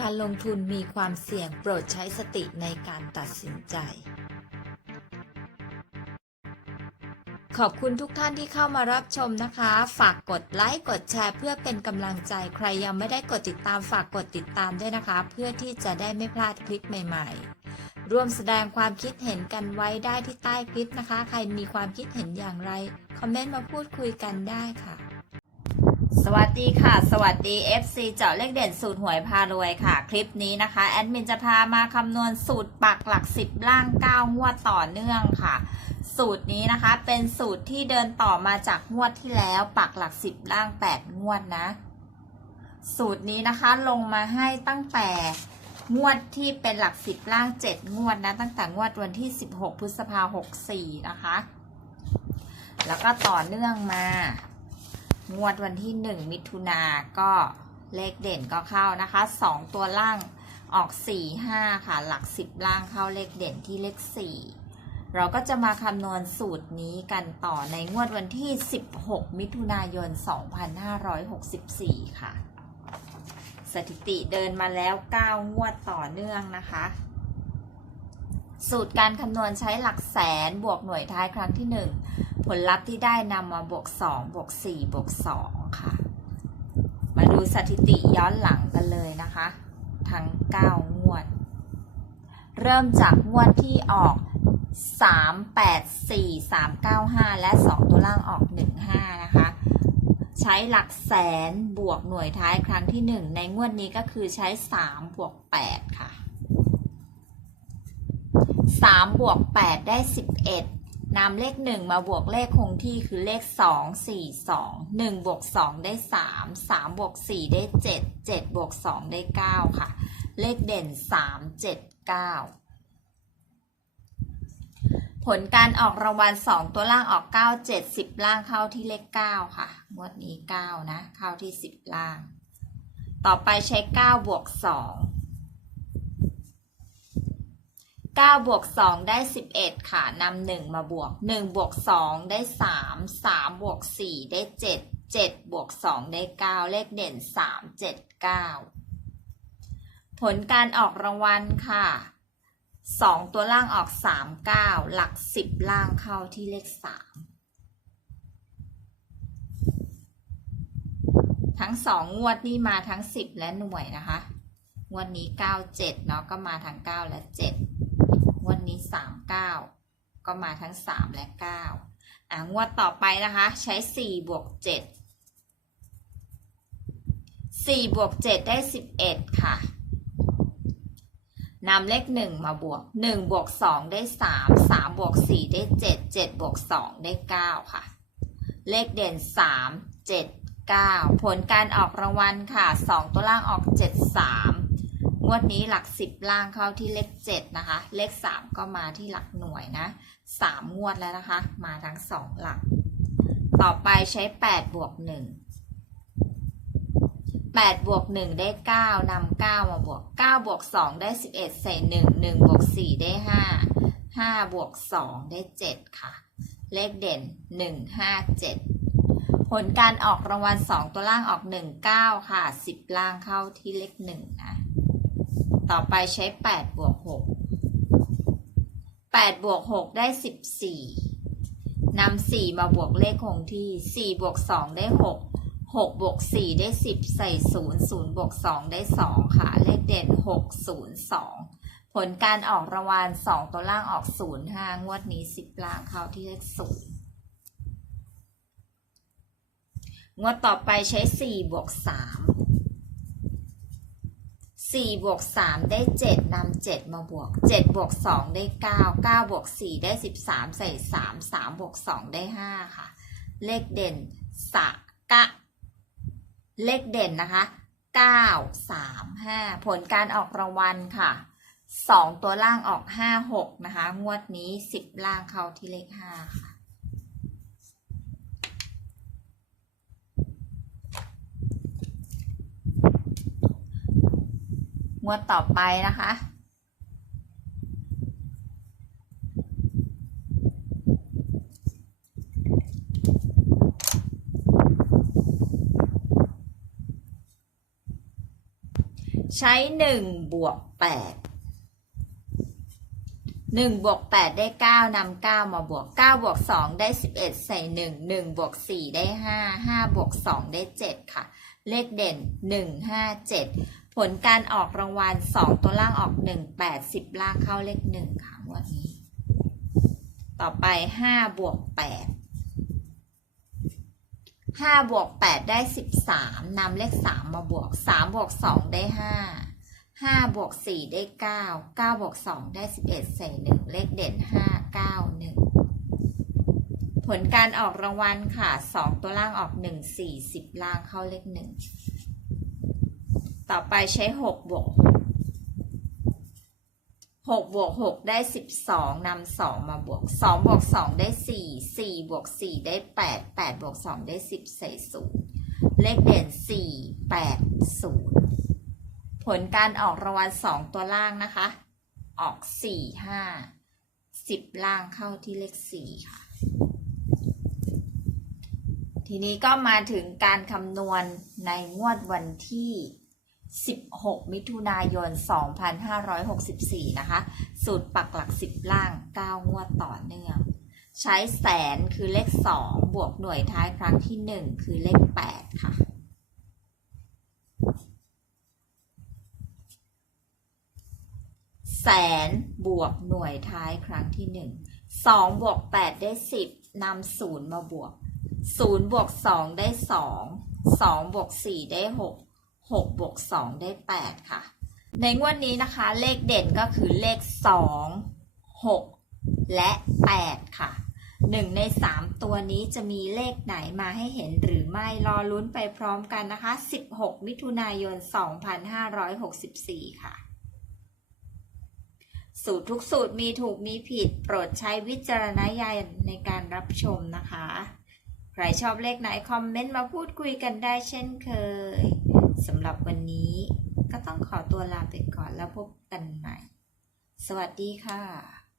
การลงทุนมีความเสี่ยงโปรดใช้สติในการตัดสินใจ ขอบคุณทุกท่านที่เข้ามารับชมนะคะ ฝากกดไลค์ กดแชร์เพื่อเป็นกำลังใจ ใครยังไม่ได้กดติดตามฝากกดติดตามด้วยนะคะ เพื่อที่จะได้ไม่พลาดคลิปใหม่ๆ ร่วมแสดงความคิดเห็นกันไว้ได้ที่ใต้คลิปนะคะ ใครมีความคิดเห็นอย่างไร คอมเมนต์มาพูดคุยกันได้ค่ะ สวัสดีค่ะ สวัสดี FC เจาะเลขเด่นสูตรหวยพารวยค่ะ คลิปนี้นะคะ แอดมินจะพามาคำนวณสูตรปักหลัก 10 ล่าง 9 งวดต่อเนื่องค่ะ สูตรนี้นะคะเป็นสูตรที่เดินต่อมาจากงวดที่แล้ว ปักหลัก 10 ล่าง 8 งวดนะ สูตรนี้นะคะลงมาให้ตั้งแต่งวดที่เป็นหลัก 10 ล่าง 7 งวดนะ ตั้งแต่งวดวันที่ 16 พฤษภาคม64 นะคะ แล้วก็ต่อเนื่องมา งวดวันที่ 1 มิถุนาก็เลขเด่นก็เข้านะคะ 2 ตัวล่างออก 4 5 ค่ะ หลัก 10 ล่างเข้าเลขเด่นที่เลข 4 เราก็จะมาคำนวณสูตรนี้กันต่อในงวดวันที่ 16 มิถุนายน 2564 ค่ะ สถิติเดินมาแล้ว 9 งวดต่อเนื่องนะคะ สูตรการคำนวณใช้หลักแสนบวกหน่วยท้ายครั้งที่ 1 ผลลัพธ์ที่ได้นำมาบวก 2 บวก 4 บวก 2 ค่ะ มาดูสถิติย้อนหลังกันเลยนะคะ ทั้ง 9 งวด เริ่มจากงวดที่ออก 3 8 4 3 9 5 และ 2 ตัวล่างออก 1 5 นะคะ ใช้หลักแสนบวกหน่วยท้ายครั้งที่ 1 ในงวดนี้ก็คือใช้ 3 บวก 8 ค่ะ 3 บวก 8 ได้ 11นำเลข 1 มาบวกเลขคงที่คือเลข 2 4 2 1 บวก 2 ได้ 3 3 บวก 4 ได้ 7 7 บวก 2 ได้ 9 ค่ะ เลขเด่น 3 7 9ผลการออกรางวัล2ตัวล่างออก 9 7 10 ล่างเข้าที่เลข 9 ค่ะ งวดนี้ 9 นะ เข้าที่ 10 ล่าง ต่อไปใช้ 9 บวก 2 9บวก2ได้ 11 ค่ะนำ1มาบวก 1 บวก 2 ได้ 3 3 บวก 4 ได้ 7 7 บวก 2 ได้ 9 เลขเด่น 3 7 9 ผลการออกรางวัลค่ะ 2 ตัวล่างออก 3 9 หลัก 10 ล่างเข้าที่เลข 3 ทั้ง 2 งวดนี่มาทั้ง 10 และหน่วยนะคะ งวดนี้ 9 7 เนาะก็มาทั้ง 9 และ 7 วดนี้สามเก้าก็มาทั้งสามและเก้าอ่างวดต่อไปนะคะใช้สี่บวกเจ็ดสี่บวกเจ็ดได้สิบเอ็ดค่ะนำเลขหนึ่งมาบวกหนึ่งบวกสองได้สามสามบวกสี่ได้เจ็ดเจ็ดบวกสองได้เก้าค่ะ เลขเด่นสามเจ็ดเก้าผลการออกรางวัลค่ะสองตัวล่างออกเจ็ดสาม วดนี้หลัก10ล่างเข้าที่เลข7นะคะ เลข3ก็มาที่หลักหน่วยนะ3งวดแล้วนะคะ มาทั้ง2หลัก ต่อไปใช้8บวก1 8บวก1ได้ 9นำ9มาบวก 9 บวก 2 ได้ 11 ใส่ 1 1 บวก 4 ได้ 5 5 บวก 2 ได้ 7 ค่ะ เลขเด่น 1 5 7 ผลการออกรางวัล 2 ตัวล่างออก 1 9 ค่ะ 10 ล่างเข้าที่เลข 1 นะ ต่อไปใช้8บวก6 8บวก6ได้14นำ4มาบวกเลขคงที่4บวก2ได้6 6บวก4ได้10ใส่0 0บวก2ได้2ค่ะ เลขเด่น6 0 2ผลการออกรางวัล2ตัวล่างออก0 5งวดนี้10ล่างเข้าที่เลข0งวดต่อไปใช้4บวก3 4บวก3 ได้ 7นำ7มาบวก 7 บวก 2 ได้ 9 9 บวก 4 ได้ 13 ใส่ 3 3 บวก 2 ได้ 5 ค่ะ เลขเด่นสะกะ เลขเด่นนะคะ 9 3 5 ผลการออกรางวัลค่ะ 2 ตัวล่างออก 5 6 นะคะ งวดนี้ 10 ล่างเข้าที่เลข 5 ค่ะ ง วดต่อไปนะคะ ใช้หนึ่งบวกแปดหนึ่งบวกแปดได้เก้านำเก้ามาบวกเก้าบวกสองได้สิบเอ็ดใส่หนึ่งหนึ่งบวกสี่ได้ห้าห้าบวกสองได้เจ็ดค่ะ เลขเด่นหนึ่งห้าเจ็ด ผลการออกรางวัลสองตัวล่างออกหนึ่งแปดสิบล่างเข้าเลขหนึ่งค่ะงวันนี้ ต่อไปห้าบวกแปดห้าบวกแปดได้สิบสามนำเลขสามมาบวกสามบวกสองได้ห้าห้าบวกสี่ได้เก้าเก้าบวกสองได้สิบเอ็ดใส่หนึ่งเลขเด่นห้าเก้าหนึ่งผลการออกรางวัลค่ะสองตัวล่างออกหนึ่งสี่สิบล่างเข้าเลขหนึ่ง ต่อไปใช้หกบวกหกบวกหกได้สิบสองนำสองมาบวกสองบวกสองได้สี่สี่บวกสี่ได้แปดแปดบวกสองได้สิบใส่ศูนย์เลขเด่นสี่แปดศูนย์ผลการออกรางวัลสองตัวล่างนะคะ ออกสี่ห้าสิบล่างเข้าที่เลขสี่ค่ะ ทีนี้ก็มาถึงการคำนวณในงวดวันที่ 16 มิถุนายน 2564 นะคะ สูตรปักหลัก 10 ล่าง 9 งวดต่อเนื่อง ใช้แสนคือเลข 2 บวกหน่วยท้ายครั้งที่ 1 คือเลข 8 ค่ะ แสนบวกหน่วยท้ายครั้งที่ 1 2 บวก 8 ได้ 10นำศูนย์มาบวก 0 บวก 2 ได้ 2 2 บวก 4 ได้ 6 6บวก2ได้ 8 ค่ะ ในงวดนี้นะคะ เลขเด่นก็คือเลข 2 6 และ 8 ค่ะ 1 ใน 3 ตัวนี้จะมีเลขไหนมาให้เห็นหรือไม่รอลุ้นไปพร้อมกันนะคะ 16 มิถุนายน 2564 ค่ะ สูตรทุกสูตรมีถูกมีผิด โปรดใช้วิจารณญาณในการรับชมนะคะ ใครชอบเลขไหนคอมเมนต์มาพูดคุยกันได้เช่นเคย สำหรับวันนี้ ก็ต้องขอตัวลาไปก่อนแล้วพบกันใหม่ สวัสดีค่ะ